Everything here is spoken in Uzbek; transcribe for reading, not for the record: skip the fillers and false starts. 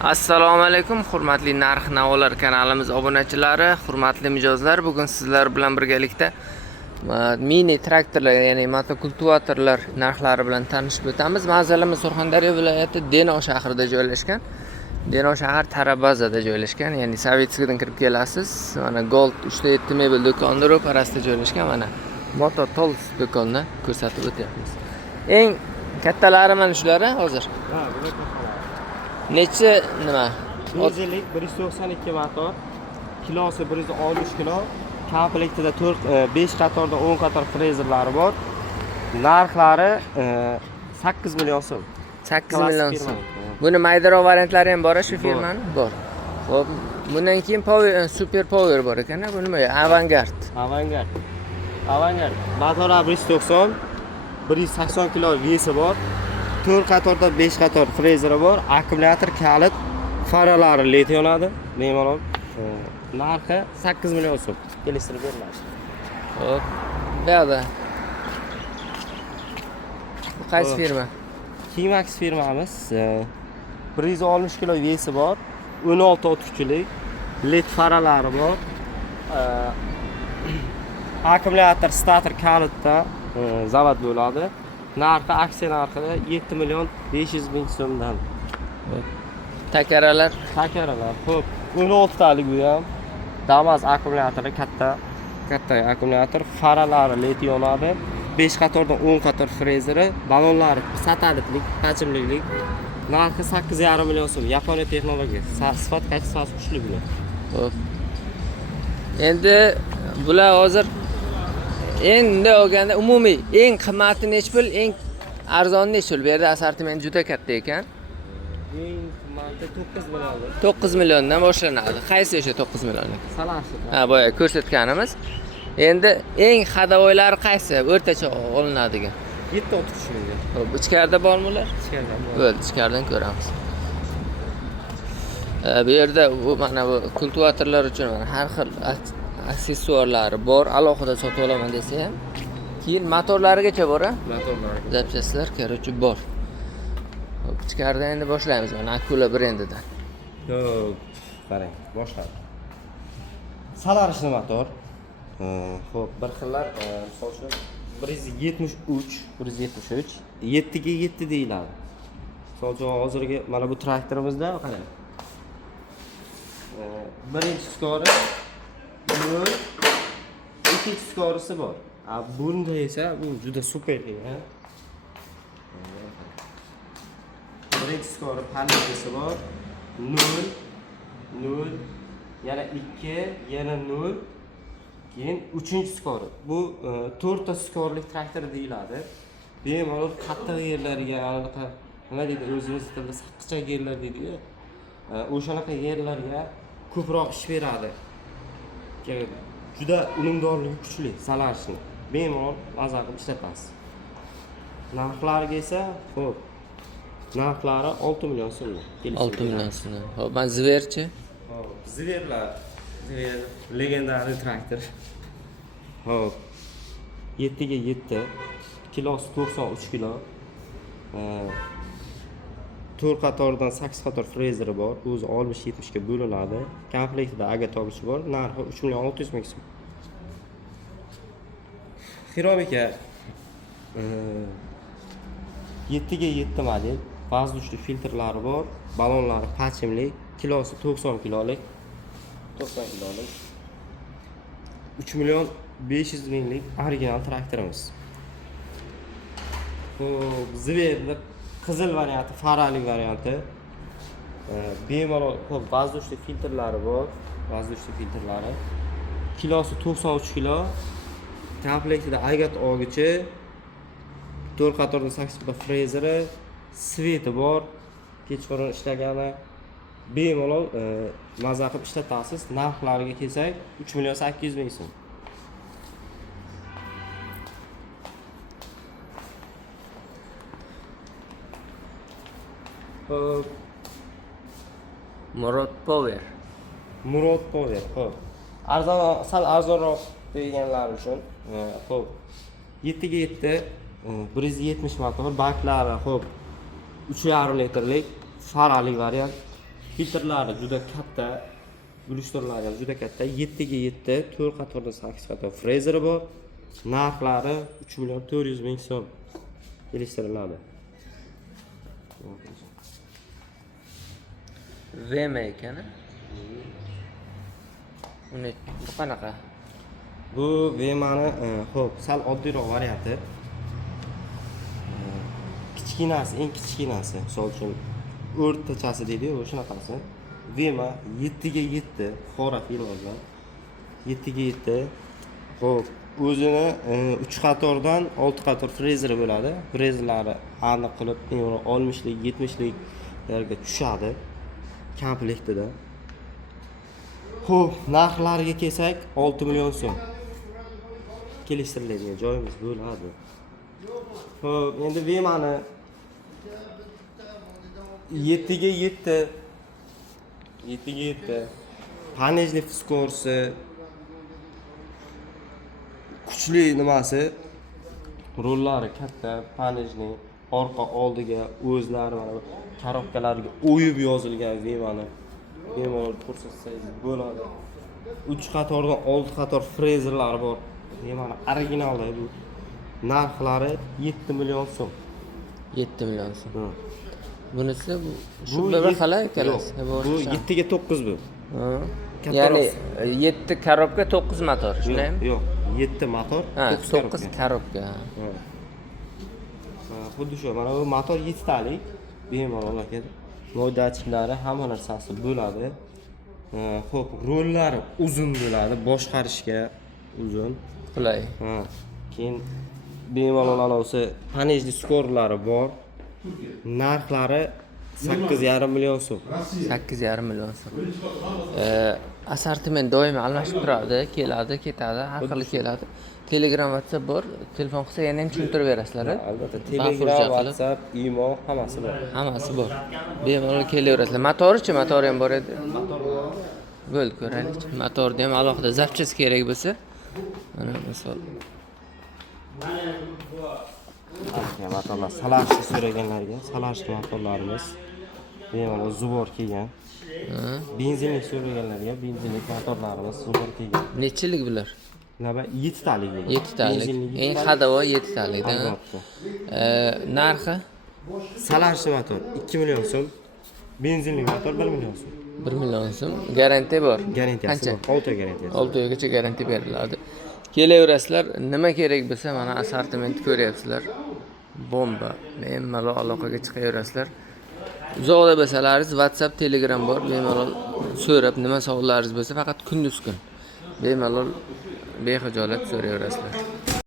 Assalomu alaykum, hurmatli Narx Navolar kanalimiz obunachilari, hurmatli mijozlar. Bugun sizlar bilan birgalikda mini traktorlar, ya'ni motokultivatorlar narxlari bilan tanishib o'tamiz. Manzilimiz Surxondaryo viloyati Denov shahrida joylashgan. Denov shahar Tarabazada joylashgan, ya'ni Sovetskidan kirib kelasiz. Mana Gold 3.7 mebel do'koni ro'parasida joylashgan. Mana Moto Tools do'konini ko'rsatib o'tyapmiz. Eng kattalari mana shular hozir. Ha, bular kattalar. Necha nima? Benzinlik 192 motor, kilosi 160 kilo, komplektida 5 qatorda 10 qator frezerlari bor. Narxlari 8 million so'm. 8 million so'm. Buni maydaroq variantlari ham bor, shu firmani? Bor. Xo'p, bundan keyin Super Power bor ekan, bu nima? Avangard. Avangard. Motorlar 190, 180 kilo vesi bor. 4 qatorda 5 qator frezeri bor, akkumulyator, kalit, faralari led yonadi. Bemalol. Narxi 8 million so'm. Kelishtirib beriladi. Xo'p. Bu yoqda. Bu qaysi firma? Kimax firmamiz 160 kilo vesi bor, 16 o'tkichilik, led faralari bor. Akkumulyator, starter, kalitda zavod bo'ladi. Narxi aksiya narxida 7 million 500 ming so'mdan. Takaralar. Xo'p, 16 talik bu ham. Damas akkumulyatori katta akkumulyator, faralari led yonadi. 5 qatordan 10 qator frezeri, balonlari satalitlik, pachimlilik. Narxi 8,5 million so'm. Yaponiya texnologiyasi. Sifat kачествоsi kuchli bular. Xo'p. Endi bular hozir endi olganda umumiy eng qimmati necha pul, eng arzoni necha pul? Bu yerda assortiment juda katta ekan. Eng qimmati 9 million. 9 milliondan boshlanadi. Qaysi o'sha 9 millionlik? Salasi. Ha, boya ko'rsatganimiz. Endi eng xadavoylari qaysi? O'rtacha olinadigan. 7-30 million. Xo'p, ichkarida bormi ular? Ichkarida bor. Bo'ldi, ichkaridan ko'ramiz. Bu yerda mana bu kultivatorlar uchun mana har xil aksessuarlari bor, alohida sotib olaman desa ham. Keyin motorlarigacha bor, a? Motorlari. Zapchastlar, короче, bor. Xo'p, ichkarida endi boshlaymiz mana Akula brendidan. Yo'q, qarang, boshladi. Salarishli motor. Xo'p, bir xillar, misol uchun 173, 7 ga 7 deyiladi. Misol uchun hozirgi mana bu traktorimizda qarang. Birinchi skori 0, ikkinchi skorisi bor. Bunda esa bu juda super ekan. Birinchi skori panelisi bor. 0, yana 2, yana 0. Keyin 3-skori. Bu 4 ta skorlik traktor deyiladi. Bemalol qattiq yerlarga, nima deydi, o'zimiz tilda saqqichak yerlar deydi-ku. O'shanaqa yerlarga ko'proq ish beradi. Juda unumdorligi kuchli, salashni. Bemalol maza qilib ishlatasiz. Narxlariga esa, xo'p. Narxlari 6 million so'm. 6 million so'm. Xo'p, men Zverchi. Xo'p, Zver legendariy traktor. Xo'p. 7 ga 7, kilosi 93 kilo. 4 qatordan 8 qator frezeri bor. O'zi 60-70 ga bo'linadi. Komplektida agatovichi bor. Narxi 3 million 600 ming so'm. Xiromika 7 ga 7 model. Воздушli filtrlari bor. Balonlari pachimli. Kilosi 90 kilolik. 3 million 500 minglik original traktorimiz. Xo'p, Zverda qizil varianti, farali varianti. Bemalol ko'p воздушli filtrlari bor. Воздушli filtrlari. Kilosi 93 kilo. Komplektida agat og'ichi, 4 qatordan 8 qator frezeri, sveti bor. Kechqurun ishlagani. Bemalol maza qilib ishlatasiz. Narxlariga kelsak, 3 million 800 ming so'm. Murod Power. Xo'p. Sal arzonroq deganlar uchun, xo'p. 7 ga 7, 170 motor, baklari, xo'p. 3,5 litrlik farali variant. Filtrlari juda katta, bulishtirlari ham juda katta. 7 ga 7, 4 qatorda 8 qator frezeri bor. Narxlari 3.400.000 so'm kelishtiriladi. Vema ekan. Uni bu qanaqa? Bu Vemani, xo'p, sal oddiyroq varianti. Kichkinasi, eng kichkinasi, misol uchun o'rtachasi deydi-ku, shunaqasi. Vema 7 ga 7 qora filmlar. 7 ga 7. Xo'p, o'zini 3 qatordan 6 qator frezeri bo'ladi. Frezerlari aniq qilib 60 lik, 70 liklarga tushadi komplektida. Xo'p, narxlariga kelsak 6 million so'm. Kelishtiriladigan joyimiz bo'ladi. Xo'p, endi Vemani 7 ga 7 panejli fiskorsi kuchli nimasi, rollari katta, panejli orqa oldiga o'zlari mana bu korobkalarga o'yib yozilgan Vemani ko'rsatsangiz bo'ladi. 3 qatordan 6 qator frezerlar bor. Vemani originali bu. Narxlari 7 million so'm. 7 million so'm. Hı. Bunisi shu bir qalay kelasi. Bu 7 ga 9 bu. Ya'ni 7 korobka 9 motor, shundaymi? Yo'q, 7 motor, 9 korobka. Xuddi shu, mana bu motor 7 talik. Bemalol aka. Mo'ydachiklari hamma narsasi bo'ladi. Xo'p, rollari uzun bo'ladi, boshqarishga uzun. Qulay. Keyin bemalol anavsi panejli skorlari bor. Narxlari 8,5 million so'm. 8,5 million so'm. Assortiment doimiy almashib turadi, keladi, ketadi, har xil keladi. Telegram, WhatsApp bor. Telefon qilsa yana ham tushuntirib berasizlar. Albatta, Telegram, WhatsApp, imo hammasi bor. Hammasi bor. Bemalol kelaverasizlar. Motori-chi, motori ham bor edi. Motor bor. Bo'ldi, ko'raylik. Motorda ham alohida zapchasi kerak bo'lsa, mana misol motorlar salashni so'raganlarga salashli motorlarimiz bemalol zubor kelgan. Benzinlik so'raganlarga benzinlik motorlarimiz zubor kelgan. Necha yillik bular? Nima 7 talik. 7 talik. Eng hadavo 7 talikda. Narxi salashli motor 2 million so'm. Benzinlik motor 1 million so'm. 1 million so'm. Garantiya bor. Garantiyasi bor. 6 oy garantiyasi. 6 oygacha garantiya beriladi. Kelaverasizlar, nima kerak bo'lsa mana assortimentni ko'ryapsizlar. Bomba. Bemalol aloqaga chiqaverasizlar. Uzoqda bo'lsalaringiz WhatsApp, Telegram bor. Bemalol so'rab nima savollaringiz bo'lsa faqat kunduz kun. Bemalol bexijolat so'rayverasizlar.